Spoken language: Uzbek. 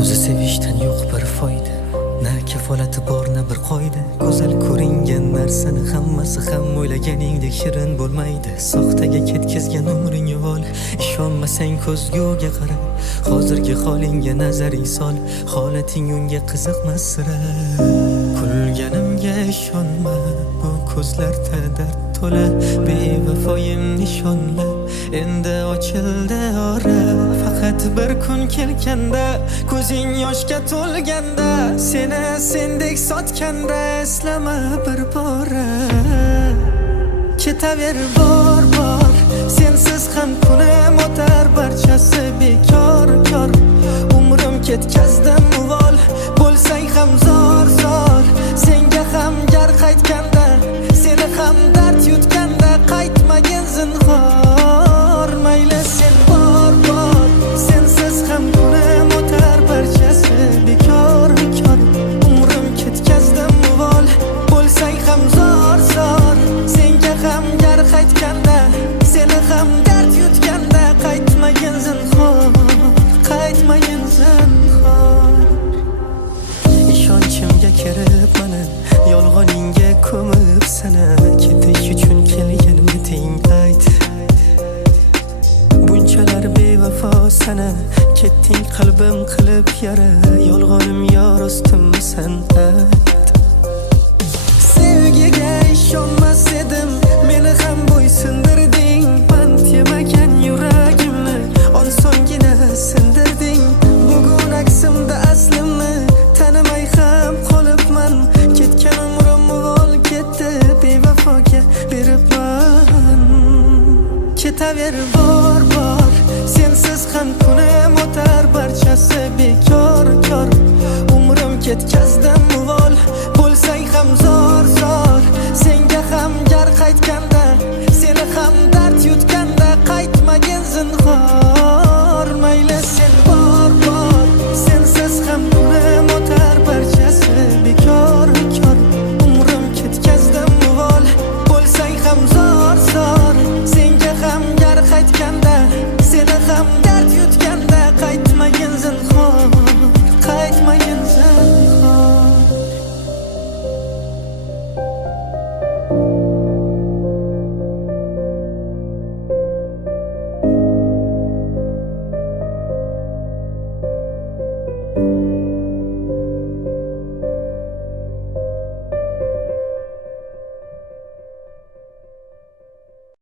O'zi sevishdan yo'q bir foyda, na kafolati bor na bir qoida. Go'zal ko'ringan narsani hammasi ham o'ylaganingdek shirin bo'lmaydi. Soxtaga ketkizgan umring yuvol, ishonmasang ko'zguga qara. Hozirgi holingga nazaring sol, holating unga qiziqmas sira. Kulganimga ishonma, bu ko'zlarda dard to'la. Bevafoyim nishonla, endi ochildi ora. Faqat bir kun kelganda, ko'zing yoshga to'lganda, seni sendek sotganda eslama bir bora. Ketaver bor sensiz ham kunim o'tar, barchasi bekor kor. Umrim ketkazdim uvol, bo'lsang ham zor. Senga ham gar qaytganda, seni ham dard yutganda, qaytmagin zinhor. Mayli sen bor sensiz ham kunim o'tar, barchasi bekor kor. Umrim ketkazdim uvol, bo'lsang ham zor. Senga ham gar qaytganda, seni ham dard yutganda, qaytmagin zinhor, qaytmagin zinhor. Ishonchimga kirib mana yolg'oningga ko'mib sana, ketish uchun kelganmiding ayt. Bunchalar bevafo sana, ketding qalbim qilib yara. Yolg'onim yo rostimisan ayt. Sevgiga ishonmas edim, meni ham bo'ysundirding. Pand yemagan yuragimni osongina sindirding. Bugun aksimda aslimni tanimay ham qolibman. Ketgan umrim uvol ketdi, bevafoga beribman. Ketaver bor sensiz ham kunim o'tar, barchasi bekor kor. Umrim ketkazdim